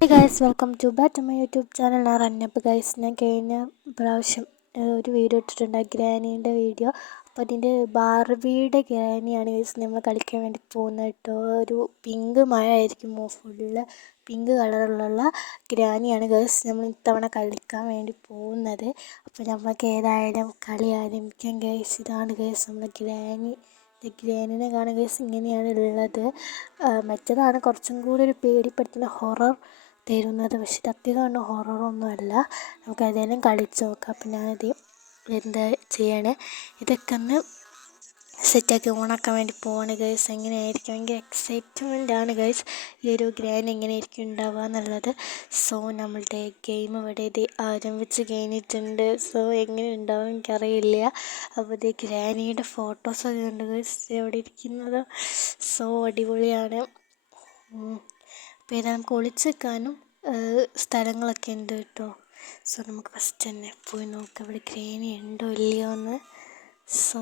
Hey guys, welcome back to my YouTube channel. ഞാൻ റന്നപ്പ് guys. ഞാൻ കഴിഞ്ഞ പ്രാവശ്യം ഒരു വീഡിയോ ഇട്ടിട്ടുണ്ട്, ഗ്രാനീൻ്റെ വീഡിയോ. അപ്പോൾ അതിൻ്റെ ബാർബിയുടെ ഗ്രാനിയാണ് ഗൈസ് നമ്മൾ കളിക്കാൻ വേണ്ടി പോകുന്നത് കേട്ടോ. ഒരു പിങ്ക് മഴ ആയിരിക്കും, ഫുള്ള് പിങ്ക് കളറിലുള്ള ഗ്രാനിയാണ് ഗൈസ് നമ്മൾ ഇത്തവണ കളിക്കാൻ വേണ്ടി പോകുന്നത്. അപ്പോൾ നമുക്ക് ഏതായാലും കളി ആരംഭിക്കാം ഗൈസ്. ഇതാണ് ഗൈസ് നമ്മുടെ ഗ്രാനി. ഗ്രാനിനെ കാണാൻ ഗൈസ് ഇങ്ങനെയാണ് ഉള്ളത്. മറ്റേതാണ് കുറച്ചും കൂടി ഒരു പേടിപ്പെടുത്തുന്ന ഹൊറർ തരുന്നത്, പക്ഷെ ഇത് അധികം ഹൊററൊന്നും അല്ല. നമുക്ക് ഏതായാലും കളിച്ച് നോക്കാം. അപ്പം ഞാനിത് എന്താ ചെയ്യണേ, ഇതൊക്കെ ഒന്ന് സെറ്റാക്കി ഓണാക്കാൻ വേണ്ടി പോവാണ് ഗൈസ്. എങ്ങനെയായിരിക്കും, ഭയങ്കര എക്സൈറ്റ്മെൻ്റ് ആണ് ഗൈസ് ഈ ഒരു ഗ്രാൻഡ് എങ്ങനെയായിരിക്കും ഉണ്ടാവുക എന്നുള്ളത്. സോ നമ്മളുടെ ഗെയിം ഇവിടെ ഇത് ആരംഭിച്ച് കഴിഞ്ഞിട്ടുണ്ട്. സോ എങ്ങനെ ഉണ്ടാവും എനിക്കറിയില്ല. അപ്പോൾ ഇത് ഗ്രാനിയുടെ ഫോട്ടോസൊക്കെ ഉണ്ട് ഗൈസ് എവിടെ ഇരിക്കുന്നത്. സോ അടിപൊളിയാണ്. പിന്നെ നമുക്ക് ഒളിച്ച് വെക്കാനും സ്ഥലങ്ങളൊക്കെ ഉണ്ട് കേട്ടോ. സോ നമുക്ക് ഫസ്റ്റ് തന്നെ പോയി നോക്കാം ഇവിടെ ഗ്രാനി ഉണ്ടോ ഇല്ലയോ എന്ന്. സോ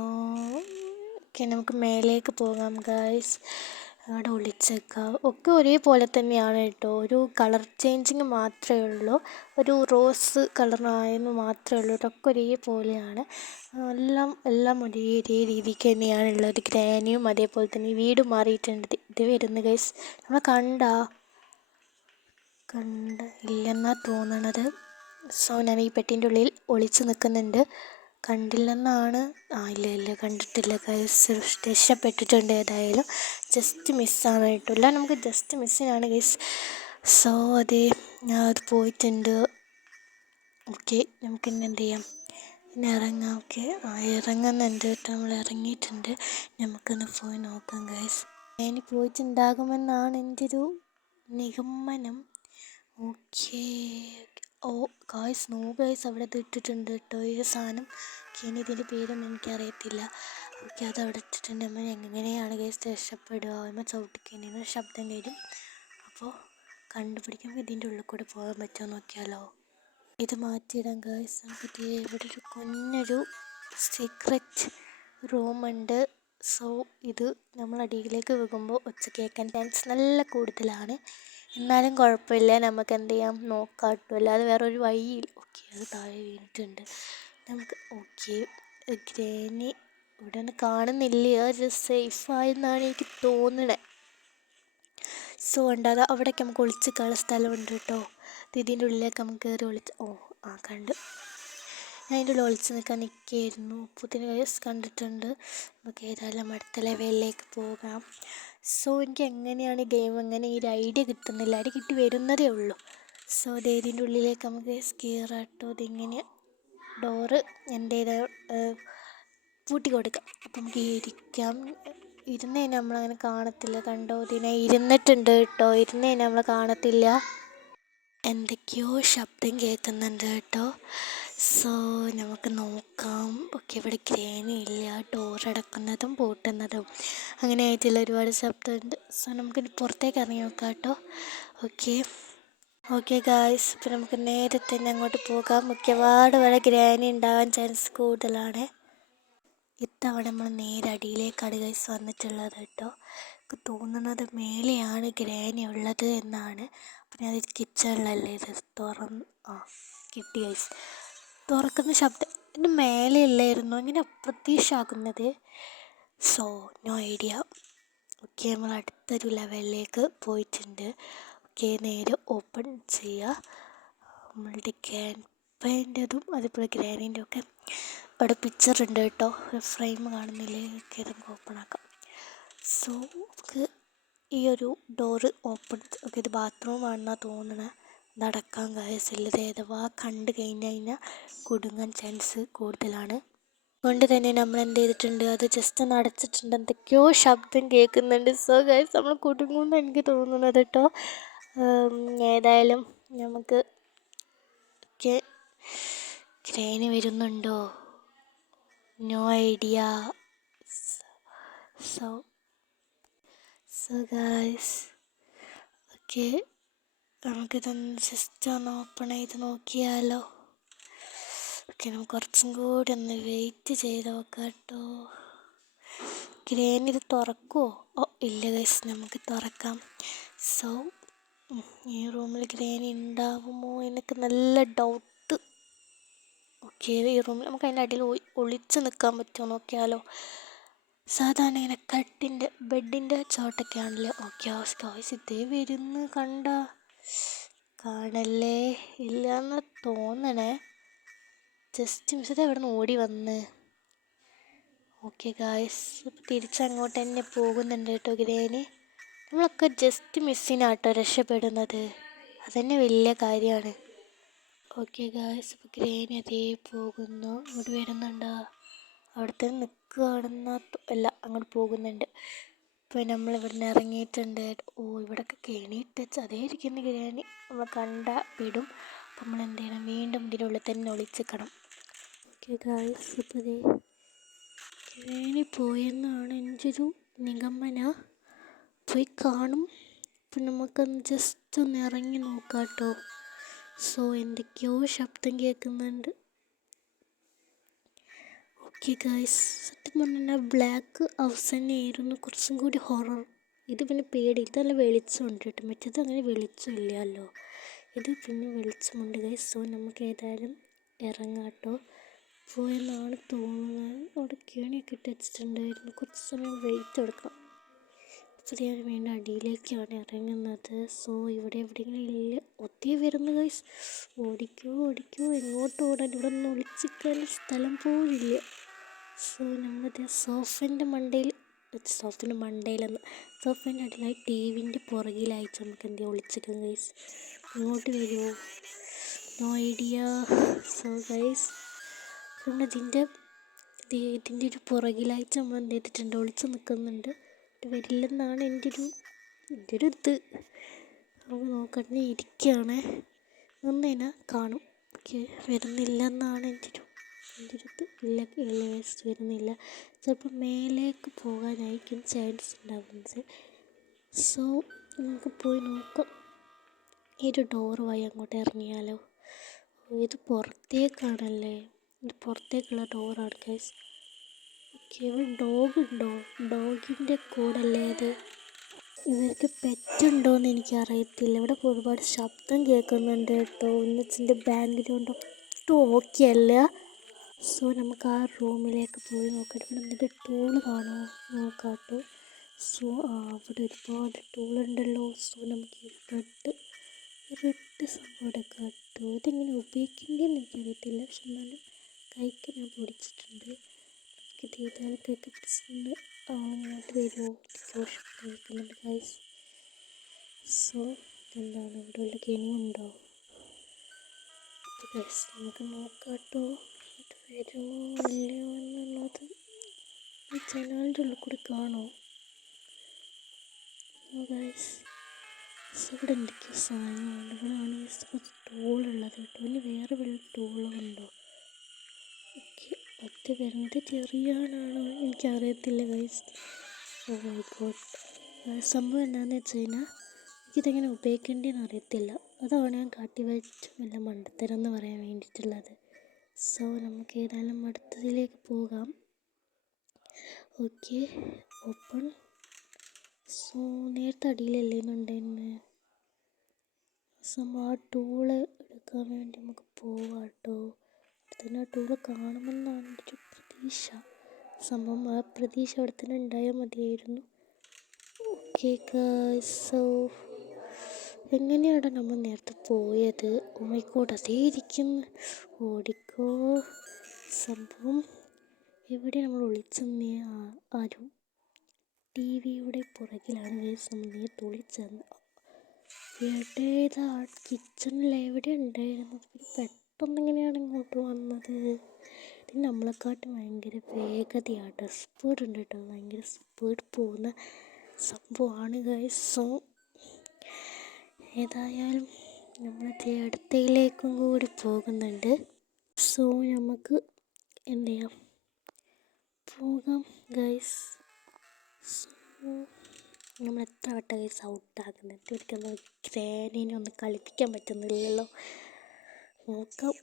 ഓക്കെ, നമുക്ക് മേലേക്ക് പോകാം ഗായ്സ്. അവിടെ ഒളിച്ചേക്കാം. ഒക്കെ ഒരേപോലെ തന്നെയാണ് കേട്ടോ. ഒരു കളർ ചേഞ്ചിങ് മാത്രമേ ഉള്ളൂ, ഒരു റോസ് കളറായെന്ന് മാത്രമേ ഉള്ളൂ. ഇതൊക്കെ ഒരേപോലെയാണ്. എല്ലാം ഒരേ രീതിക്ക് തന്നെയാണുള്ളത്. ഗ്രാനിയും അതേപോലെ തന്നെ വീട് മാറിയിട്ടുണ്ട്. ഇത് വരുന്നു ഗൈസ്. നമ്മൾ ഇല്ലെന്നാണ് തോന്നണത്. സോ ഞാൻ ഈ പെട്ടിൻ്റെ ഉള്ളിൽ ഒളിച്ച് നിൽക്കുന്നുണ്ട്. കണ്ടില്ലെന്നാണ്. ഇല്ല കണ്ടിട്ടില്ല ഗൈസ്. രക്ഷപ്പെട്ടിട്ടുണ്ട്. ഏതായാലും ജസ്റ്റ് മിസ്സാണ് കേട്ടില്ല, നമുക്ക് ജസ്റ്റ് മിസ്സിനാണ് ഗൈസ്. സോ ഞാൻ അത് പോയിട്ടുണ്ട്. ഓക്കെ, നമുക്കിന്ന് എന്ത് ചെയ്യാം, ഇന്ന് ഇറങ്ങാം. ഓക്കെ, ഇറങ്ങുന്നുണ്ട് കേട്ടോ. നമ്മൾ ഇറങ്ങിയിട്ടുണ്ട്. നമുക്കൊന്ന് പോയി നോക്കാം ഗൈസ്. ഇനി പോയിട്ടുണ്ടാകുമെന്നാണ് എൻ്റെ ഒരു നിഗമനം. ഓക്കെ, ഗൈസ് അവിടെ ഇട്ടിട്ടുണ്ട് കേട്ടോ ഈ സാധനം. ഇനി ഇതിൻ്റെ പേരൊന്നും എനിക്കറിയത്തില്ല. ഓക്കെ, അത് അവിടെ ഇട്ടിട്ടുണ്ട്. നമ്മൾ എങ്ങനെയാണ് ഗൈസ് രക്ഷപ്പെടുക? നമ്മൾ ചവിട്ടിക്കഴിഞ്ഞ ശബ്ദം വരും. അപ്പോൾ കണ്ടുപിടിക്കുമ്പോൾ ഇതിൻ്റെ ഉള്ളിൽ കൂടെ പോകാൻ പറ്റുമോ നോക്കിയാലോ. ഇത് മാറ്റിയിടാം ഗൈസ്. നമുക്ക് ഇവിടെ ഒരു കുഞ്ഞൊരു സീക്രറ്റ് റൂമുണ്ട്. സോ ഇത് നമ്മൾ അടിയിലേക്ക് വെക്കുമ്പോൾ ഒച്ച കേൾക്കാൻ ചാൻസ് നല്ല കൂടുതലാണ്. എന്നാലും കുഴപ്പമില്ല, നമുക്ക് എന്ത് ചെയ്യാം നോക്കാം കേട്ടോ, അല്ലാതെ വേറൊരു വഴിയില്ല. ഓക്കെ, അത് താഴെ വീണിട്ടുണ്ട്. നമുക്ക് ഓക്കെ, ഗ്രാനി ഇവിടെ ഒന്നും കാണുന്നില്ല. ഒരു സേഫായെന്നാണ് എനിക്ക് തോന്നണേ. സോ ഉണ്ടാകാതെ അവിടേക്ക് നമുക്ക് ഒളിച്ചിക്കാനുള്ള സ്ഥലമുണ്ട് കേട്ടോ. ഇതിൻ്റെ ഉള്ളിലേക്ക് നമുക്ക് കയറി കണ്ടു. ഞാൻ അതിൻ്റെ ഉള്ളിൽ ഒളിച്ച് നിൽക്കുകയായിരുന്നു. പുതിയ ഗൈസ് കണ്ടിട്ടുണ്ട്. നമുക്ക് ഏതായാലും അടുത്ത ലെവലിലേക്ക് പോകാം. സോ എനിക്ക് എങ്ങനെയാണ് ഗെയിം എങ്ങനെ ഈ ഒരു ഐഡിയ കിട്ടുന്നില്ല. ഐഡിയ കിട്ടി വരുന്നതേ ഉള്ളൂ. സോ ഇതിൻ്റെ ഉള്ളിലേക്ക് നമുക്ക് കയറാം കേട്ടോ. ഇതിങ്ങനെ ഡോറ് എൻ്റെ പൂട്ടി കൊടുക്കാം. അപ്പം നമുക്ക് ഇരിക്കാം. ഇരുന്ന് കഴിഞ്ഞാൽ നമ്മളങ്ങനെ കാണത്തില്ല. കണ്ടോ, ഇതിനെ ഇരുന്നിട്ടുണ്ട് കേട്ടോ. ഇരുന്ന് കഴിഞ്ഞാൽ നമ്മൾ കാണത്തില്ല. എന്തൊക്കെയോ ശബ്ദം കേൾക്കുന്നുണ്ട് കേട്ടോ. സോ നമുക്ക് നോക്കാം. ഓക്കെ, ഇവിടെ ഗ്രാനി ഇല്ല. ഡോറടക്കുന്നതും പൂട്ടുന്നതും അങ്ങനെ ആയിട്ടുള്ള ഒരുപാട് ശബ്ദമുണ്ട്. സോ നമുക്കിനി പുറത്തേക്ക് ഇറങ്ങി നോക്കാം കേട്ടോ. ഓക്കെ ഗായ്സ്, ഇപ്പം നമുക്ക് നേരെ തന്നെ അങ്ങോട്ട് പോകാം. മിക്കവാറും ഇവിടെ ഗ്രാനി ഉണ്ടാകാൻ ചാൻസ് കൂടുതലാണ്. ഇത്തവണ നമ്മൾ നേരെ അടിയിലേക്കാണ് ഗൈസ് വന്നിട്ടുള്ളത് കേട്ടോ. എനിക്ക് തോന്നുന്നത് മേലെയാണ് ഗ്രാനി ഉള്ളത് എന്നാണ്. അപ്പം ഞാൻ കിച്ചണിലല്ലേ ഇത് കിട്ടി ഗൈസ്. തുറക്കുന്ന ശബ്ദം എൻ്റെ മേലെയല്ലായിരുന്നു, ഇങ്ങനെ അപ്രത്യക്ഷമാക്കുന്നത്. So no idea. ഓക്കെ, നമ്മൾ അടുത്തൊരു ലെവലിലേക്ക് പോയിട്ടുണ്ട്. ഓക്കെ, നേരെ ഓപ്പൺ ചെയ്യുക. നമ്മളുടെ ക്യാൻപേൻ്റെതും അതുപോലെ ഗ്രാനീൻ്റെ ഒക്കെ അവിടെ പിക്ചർ ഉണ്ട് കേട്ടോ. ഫ്രെയിം കാണുന്നില്ലേ? ഓക്കെ, നമുക്ക് ഓപ്പൺ ആക്കാം. സോ നമുക്ക് ഈ ഒരു ഡോറ് ഓപ്പൺ. ഓക്കെ, ഇത് ബാത്റൂമാണെന്നാണ് തോന്നണേ. നടക്കാൻ കാര്യമില്ല. ഇത് ഏതവാ കണ്ടു കഴിഞ്ഞാൽ കുടുങ്ങാൻ ചാൻസ് കൂടുതലാണ്. അതുകൊണ്ട് തന്നെ നമ്മൾ എന്ത് ചെയ്തിട്ടുണ്ട്, അത് ജസ്റ്റ് ഒന്ന് അടച്ചിട്ടുണ്ട്. എന്തൊക്കെയോ ശബ്ദം കേൾക്കുന്നുണ്ട്. സോ ഗൈസ്, നമ്മൾ കുടുങ്ങുമെന്ന് എനിക്ക് തോന്നുന്നത് കേട്ടോ. ഏതായാലും നമുക്ക് ഗ്രാനി വരുന്നുണ്ടോ? No idea. So guys, okay, നമുക്കിതൊന്ന് ജസ്റ്റ് ഒന്ന് ഓപ്പൺ ചെയ്ത് നോക്കിയാലോ. ഓക്കെ, നമുക്ക് കുറച്ചും കൂടി ഒന്ന് വെയിറ്റ് ചെയ്ത് നോക്കാം കേട്ടോ. ഗ്രാനി ഇത് തുറക്കുമോ? ഇല്ല ഗൈസ്, നമുക്ക് തുറക്കാം. സോ ഈ റൂമിൽ ഗ്രാനി ഉണ്ടാവുമോ എനിക്ക് നല്ല ഡൗട്ട്. ഓക്കെ, ഈ റൂമിൽ നമുക്ക് അതിൻ്റെ അടിയിൽ ഒളിച്ച് നിൽക്കാൻ പറ്റുമോ നോക്കിയാലോ. സാധാരണ ഇങ്ങനെ കട്ടിൻ്റെ ബെഡിൻ്റെ ചോട്ടൊക്കെ ആണല്ലേ. ഓക്കെ ഗായ്സ് ഇതേ വരുന്നു കണ്ട. കാണല്ലേ, ഇല്ലയെന്ന് തോന്നണേ. ജസ്റ്റ് മിസ്സത് എവിടെ നിന്ന് ഓടി വന്ന്. ഓക്കെ ഗായ്സ് തിരിച്ചങ്ങോട്ട് തന്നെ പോകുന്നുണ്ട് കേട്ടോ ഗ്രാനി. നമ്മളൊക്കെ ജസ്റ്റ് മിസ്സിനാട്ടോ രക്ഷപ്പെടുന്നത്, അതന്നെ വലിയ കാര്യമാണ്. ഓക്കെ ഗായ്സ് ഇപ്പോൾ ഗ്രാനി അതേ പോകുന്നു. ഇങ്ങോട്ട് വരുന്നുണ്ടോ? അവിടെ തന്നെ നിൽക്കുകയാണെന്നാ അല്ല, അങ്ങോട്ട് പോകുന്നുണ്ട്. ഇപ്പോൾ നമ്മൾ ഇവിടുന്ന് ഇറങ്ങിയിട്ടുണ്ട്. ഇവിടെയൊക്കെ കെണിയിട്ട് അതേ ഇരിക്കുന്ന ഗ്രാനി നമ്മൾ കണ്ട വിടും. അപ്പം നമ്മൾ എന്ത് ചെയ്യണം, വീണ്ടും ഇതിനുള്ളിൽ തന്നെ ഒളിച്ചിക്കണം. ഓക്കെ ഗായ്സ് ഇപ്പോൾ ഇതേ ഗ്രാനി പോയെന്നാണ് എൻ്റെ ഒരു നിഗമന. പോയി കാണും. അപ്പം നമുക്കൊന്ന് ജസ്റ്റ് ഒന്ന് ഇറങ്ങി നോക്കാം കേട്ടോ. എന്തൊക്കെയോ ശബ്ദം കേൾക്കുന്നുണ്ട്. ഓക്കെ ഗായ്സ് സത്യം പറഞ്ഞാൽ ബ്ലാക്ക് ഹൗസ് തന്നെയായിരുന്നു കുറച്ചും കൂടി ഹൊറർ. ഇത് പിന്നെ പേടി, ഇതല്ല വെളിച്ചമുണ്ട് കേട്ടോ. മറ്റേത് അങ്ങനെ വെളിച്ചമില്ലല്ലോ, ഇത് പിന്നെ വെളിച്ചമുണ്ട് ഗായ്സ്. നമുക്ക് ഏതായാലും ഇറങ്ങാം കേട്ടോ. പോയെന്നാണ് തോന്നുന്നത്. അവിടെ കേണിയൊക്കെ ഇട്ട് വെച്ചിട്ടുണ്ടായിരുന്നു. കുറച്ച് സമയം വെയിറ്റ് എടുക്കണം. അപ്പോൾ ഞാൻ വീണ്ടും അടിയിലേക്കാണ് ഇറങ്ങുന്നത്. ഇവിടെ എവിടെയെങ്കിലും ഇല്ല. ഒത്തിരി വരുന്നു ഗൈസ്. ഓടിക്കോ എങ്ങോട്ട് ഓടാൻ, ഇവിടെ ഒന്ന് ഒളിച്ചിക്കാൻ സ്ഥലം പോലില്ല. നമ്മളത് സോഫേൻ്റെ അടിയിലായി ടിവിൻ്റെ പുറകിലായിട്ട് നമുക്ക് എന്തെങ്കിലും ഒളിച്ചിരിക്കും ഗൈസ്. ഇങ്ങോട്ട് വരുമോ? No idea. ഗൈസ് ഇതിൻ്റെ ഒരു പുറകിലായിട്ട് നമ്മൾ എന്ത് ചെയ്തിട്ടുണ്ട്, ഒളിച്ച് നിൽക്കുന്നുണ്ട്. വരില്ലെന്നാണ് എൻ്റെ ഒരു ഇത്. നമുക്ക് നോക്കട്ടെ, ഇരിക്കുകയാണ്. ഒന്നേനാ കാണും. ഓക്കെ, വരുന്നില്ലെന്നാണ് എൻ്റെ ഒരു ഇത്. ഇല്ല വേസ്റ്റ് വരുന്നില്ല. ചിലപ്പോൾ മേലേക്ക് പോകാനായിരിക്കും ചാൻസ് ഉണ്ടാകുന്നത്. നമുക്ക് പോയി നോക്കാം. ഈ ഒരു ഡോറ് വഴി അങ്ങോട്ട് ഇറങ്ങിയാലോ. ഇത് പുറത്തേക്കാണല്ലേ, ഇത് പുറത്തേക്കുള്ള ഡോറാണ് ഗൈസ്. ഓക്കെ, ഇവിടെ ഡോഗ് ഉണ്ടോ? ഡോഗിൻ്റെ കൂടല്ലേ ഇത്. ഇവർക്ക് പെറ്റുണ്ടോയെന്ന് എനിക്കറിയത്തില്ല. ഇവിടെ ഒരുപാട് ശബ്ദം കേൾക്കുന്നുണ്ട് കേട്ടോ. ഒന്നിച്ചിൻ്റെ ബാക്ക്ഗ്രൗണ്ട് ഒട്ടും ഓക്കെ അല്ല. നമുക്ക് ആ റൂമിലേക്ക് പോയി നോക്കാം. ഇവിടെ എന്തെങ്കിലും ടൂള് കാണുമോ നോക്കാം കേട്ടോ. അവിടെ ഒരുപാട് ടൂളുണ്ടല്ലോ. നമുക്ക് ഈ റെഡ് സംഭവം എടുക്കാം കേട്ടോ. ഇതെങ്ങനെ ഉപയോഗിക്കേണ്ടതെന്ന് എനിക്കറിയത്തില്ല, പക്ഷെ എന്നാലും കൈക്ക് ഞാൻ പൊടിച്ചിട്ടുണ്ട്. നമുക്ക് ചെയ്താൽ കൈക്ക് പിടിച്ചിട്ടുണ്ട്. ഇങ്ങോട്ട് വരുമോ? കേൾക്കുന്നുണ്ട് ഗൈസ്. എന്താണ് ഇവിടെ വല്ല കെണിയുണ്ടോ ഗൈസ്? നമുക്ക് നോക്കാം കേട്ടോ. വരുമോ ഇല്ലയോ എന്നുള്ളത് ഈ ജനാലിൻ്റെ ഉള്ളിൽ കൂടി കാണോ ഗൈസ്? ഇവിടെ എന്തൊക്കെയോ സാധനങ്ങളുണ്ട്. ഇവിടെ ആണെങ്കിൽ കുറച്ച് ടൂളുള്ളത് കേട്ടോ. ഇനി വേറെ വല്ല ടൂളുണ്ടോ? ഓക്കെ, അത് വരുന്നത് ചെറിയാനാണോ എനിക്കറിയത്തില്ല ഗൈസ്. Oh my God. സംഭവം എന്താണെന്ന് വെച്ച് കഴിഞ്ഞാൽ എനിക്കിതെങ്ങനെ ഉപയോഗിക്കേണ്ടതെന്ന് അറിയത്തില്ല. അതാണ് ഞാൻ കാട്ടി വെച്ചും എല്ലാം മണ്ടത്തരം എന്ന് പറയാൻ വേണ്ടിയിട്ടുള്ളത്. നമുക്ക് ഏതായാലും അടുത്തതിലേക്ക് പോകാം. Okay, open. നേരത്തെ അടിയിലല്ലേ എന്നുണ്ടായിരുന്നു. ആ ടൂള് എടുക്കാൻ വേണ്ടി നമുക്ക് പോവാം കേട്ടോ. തന്നെ ആ ടൂള് കാണുമെന്നാണ് എൻ്റെ ഒരു പ്രതീക്ഷ. ആ പ്രതീക്ഷ അവിടെ തന്നെ ഉണ്ടായാൽ മതിയായിരുന്നു. ഓക്കെ ഗൈസ്, എങ്ങനെയാണ് നമ്മൾ നേരത്തെ പോയത്? ഓ മൈ ഗോഡ്, അതേ ഇരിക്കുന്നു. ഓടിക്കോ. സംഭവം എവിടെ നമ്മൾ ഒളിച്ചെന്നേ ആരും ടി വിയുടെ പുറകിലാണ് ഗൈസ് നമ്മൾ നേരത്തെ ഒളിച്ചെന്ന്. എവിടേതാ കിച്ചണിൽ എവിടെ ഉണ്ടായിരുന്നത്? പെട്ടെന്ന് എങ്ങനെയാണ് ഇങ്ങോട്ട് വന്നത്? ഇത് നമ്മളെക്കാട്ടും ഭയങ്കര വേഗതയാട്ടോ, സ്പീഡ് ഉണ്ട് കേട്ടോ. ഭയങ്കര സ്പീഡ് പോകുന്ന സംഭവമാണ് ഗൈസ്. ഏതായാലും നമ്മളത് അടുത്തയിലേക്കും കൂടി പോകുന്നുണ്ട്. നമുക്ക് എന്ത് ചെയ്യാം, പോകാം ഗൈസ്. നമ്മൾ എത്ര വട്ടം ഗൈസ് ഔട്ടാകുന്നത്? എനിക്കൊന്ന് ഗ്രാനിനെ ഒന്ന് കളിപ്പിക്കാൻ പറ്റുന്നില്ലല്ലോ. നോക്കാം.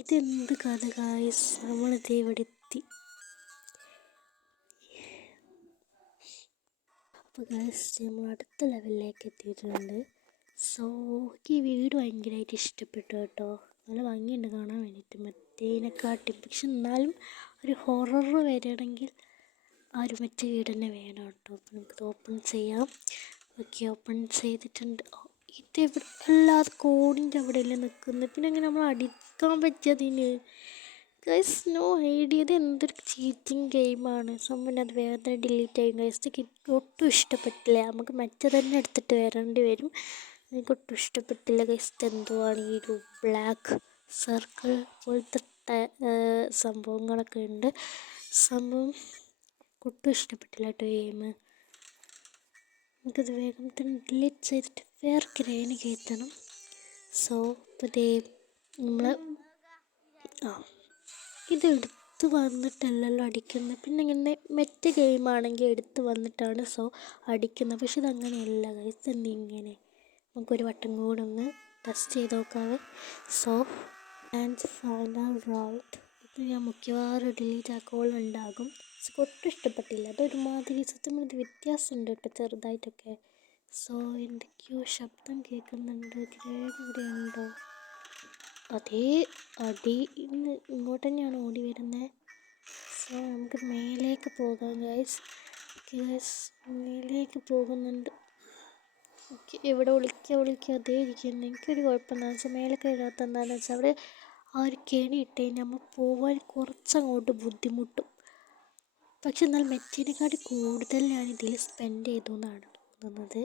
ഇതെന്ത് കഥ ഗൈസ്? നമ്മളിത് ഇവിടെ എത്തി. അപ്പോൾ ഗൈസ് നമ്മൾ അടുത്ത ലെവലിലേക്ക് എത്തിയിട്ടുണ്ട്. സോ ഈ വീട് ഭയങ്കരമായിട്ട് ഇഷ്ടപ്പെട്ടു കേട്ടോ. നല്ല ഭംഗിയുണ്ട് കാണാൻ വേണ്ടിയിട്ട് മറ്റേതിനെക്കാട്ടി. പക്ഷെ എന്നാലും ഒരു ഹൊറർ വരണമെങ്കിൽ ആ ഒരു മറ്റേ വീട് തന്നെ വേണം കേട്ടോ. അപ്പോൾ നമുക്കത് ഓപ്പൺ ചെയ്യാം. ഓക്കെ, ഓപ്പൺ ചെയ്തിട്ടുണ്ട്. ഇതെവിടെ അല്ലാതെ കോണിൻ്റെ അവിടെയല്ലേ നിൽക്കുന്നത്, പിന്നെ എങ്ങനെ നമ്മൾ അടിക്കാൻ പറ്റിയതിന്? Guys no idea. ഇത് എന്തൊരു ചീറ്റിങ് ഗെയിമാണ്. സംഭവം അത് വേറെ ഡിലീറ്റ് ആയി ഗൈസ്. ഒട്ടും ഇഷ്ടപ്പെട്ടില്ല. നമുക്ക് മറ്റേ തന്നെ എടുത്തിട്ട് വരേണ്ടി വരും. എനിക്ക് ഒട്ടും ഇഷ്ടപ്പെട്ടില്ല ഗൈസ്. എന്തുവാണ് ഈ ഒരു ബ്ലാക്ക് സർക്കിൾ പോലത്തെ സംഭവങ്ങളൊക്കെ ഉണ്ട്. സംഭവം ഒട്ടും ഇഷ്ടപ്പെട്ടില്ല കേട്ടോ ഗെയിം. നമുക്കത് വേഗം തന്നെ ഡിലീറ്റ് ചെയ്തിട്ട് വേറെ ഗ്രേന് കയറ്റണം. സോ ഇപ്പോൾ ദേ നമ്മൾ ഇത് എടുത്ത് വന്നിട്ടല്ലല്ലോ അടിക്കുന്നത്. പിന്നെ ഇങ്ങനെ മറ്റേ ഗെയിമാണെങ്കിൽ എടുത്ത് വന്നിട്ടാണ് അടിക്കുന്നത്. പക്ഷെ ഇതങ്ങനെയല്ല ഗൈസ്. എന്തിങ്ങനെ നമുക്കൊരു വട്ടം കൂടെ ഒന്ന് ടെസ്റ്റ് ചെയ്ത് നോക്കാവേ. So and final right. ഇത് ഞാൻ മിക്കവാറും ഡിലീറ്റ് ആക്കുമ്പോഴുണ്ടാകും. ഒട്ടും ഇഷ്ടപ്പെട്ടില്ല. അതൊരുമാതിരി സത്യം ഇത് വ്യത്യാസമുണ്ട് കേട്ടോ ചെറുതായിട്ടൊക്കെ. സോ എന്തൊക്കെയോ ശബ്ദം കേൾക്കുന്നുണ്ട്. ഇവിടെ ഉണ്ടോ? അതേ അടി ഇങ്ങോട്ട് തന്നെയാണ് ഓടി വരുന്നത്. സോ നമുക്ക് മേലേക്ക് പോകാം ഗൈസ്. ഗൈസ് മേലേക്ക് പോകുന്നുണ്ട്. ഓക്കെ, ഇവിടെ വിളിക്കുക അതേ ഇരിക്കുന്നു. എനിക്കൊരു കുഴപ്പമെന്താണെന്ന് വെച്ചാൽ മേലെ കയറാത്ത എന്താണെന്ന് വെച്ചാൽ അവിടെ ആ ഒരു കെണി ഇട്ട് കഴിഞ്ഞാൽ നമ്മൾ പോകാൻ കുറച്ചങ്ങോട്ട് ബുദ്ധിമുട്ടും. പക്ഷെ എന്നാൽ മെറ്റേനെക്കാട്ടി കൂടുതൽ ഞാൻ ഇതിൽ സ്പെൻഡ് ചെയ്തു എന്നാണ് തോന്നുന്നത്.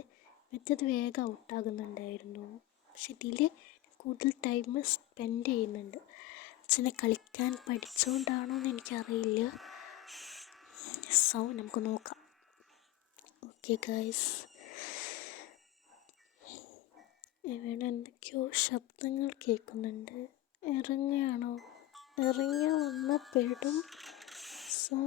മറ്റേത് വേഗം ഔട്ടാകുന്നുണ്ടായിരുന്നു. പക്ഷെ ഇതിൽ കൂടുതൽ ടൈം സ്പെൻഡ് ചെയ്യുന്നുണ്ട്. അച്ഛനെ കളിക്കാൻ പഠിച്ചുകൊണ്ടാണോ എന്ന് എനിക്കറിയില്ല. സോ നമുക്ക് നോക്കാം. ഓക്കെ ഗൈസ്, ഇവിടെ എന്തൊക്കെയോ ശബ്ദങ്ങൾ കേൾക്കുന്നുണ്ട്. ഇറങ്ങിയാണോ? ഇറങ്ങി വന്നാൽ പെടും. സോ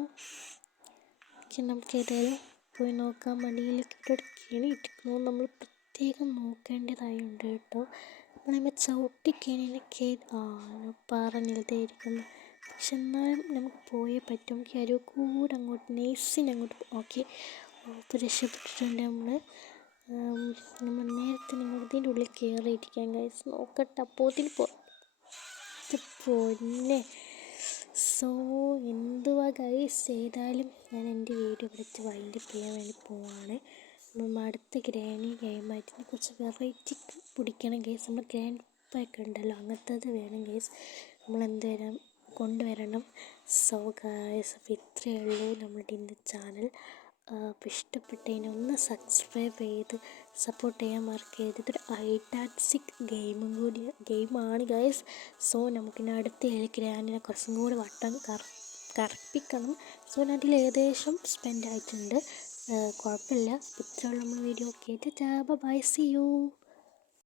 നമുക്ക് ഏതായാലും പോയി നോക്കാം. മടിയിലേക്ക് ഇട്ടൊരു കെണി ഇട്ടിരിക്കുന്നു. നമ്മൾ പ്രത്യേകം നോക്കേണ്ടതായുണ്ട് കേട്ടോ. നമ്മളതിനെ ചവിട്ടിക്കഴിഞ്ഞാൽ പറഞ്ഞിരുന്നു. പക്ഷെ എന്നാലും നമുക്ക് പോയേ പറ്റും. നമുക്ക് അരുവ് കൂടെ അങ്ങോട്ട് നേഴ്സിന് അങ്ങോട്ട്. ഓക്കെ, ഇപ്പോൾ രക്ഷപ്പെട്ടിട്ടുണ്ട് നമ്മൾ. നേരത്തെ നിങ്ങൾ ഇതിൻ്റെ ഉള്ളിൽ കയറിയിരിക്കാൻ ഗൈസ് നോക്കട്ടെ. അപ്പോത്തിന് പൊന്നെ. സോ എന്തുവാ ഗൈസ്, ഏതായാലും ഞാൻ എൻ്റെ വീഡിയോ വിളിച്ച് വൈൻഡപ്പ് ചെയ്യാൻ വേണ്ടി പോവാണ്. നമ്മൾ അടുത്ത ഗ്രാനി ഗെയിമായിട്ട് കുറച്ച് വെറൈറ്റി പിടിക്കണം ഗൈസ്. നമ്മൾ ഗ്രാൻഡ് പാക്ക് ഉണ്ടല്ലോ അങ്ങനത്തത് വേണം ഗൈസ്. നമ്മൾ എന്തായാലും കൊണ്ടുവരണം. സോ ഗൈസ്, അപ്പോൾ ഇത്രയേ ഉള്ളൂ നമ്മളുടെ ഇന്ന് ചാനൽ. അപ്പോൾ ഇഷ്ടപ്പെട്ടതിനെ ഒന്ന് സബ്സ്ക്രൈബ് ചെയ്ത് സപ്പോർട്ട് ചെയ്യാൻ മറക്കരുത്. ഇതൊരു ഐറ്റാസിക് ഗെയിമാണ് ഗൈസ്. സോ നമുക്കിനി അടുത്ത ഗ്രാൻഡിനെ കുറച്ചും കൂടി വട്ടം കറപ്പിക്കണം. സോ അതിൽ ഏകദേശം സ്പെൻഡ് ആയിട്ടുണ്ട്. കുഴപ്പമില്ല. ഇത്രയുള്ള നമ്മൾ video. Okay, bye, see U.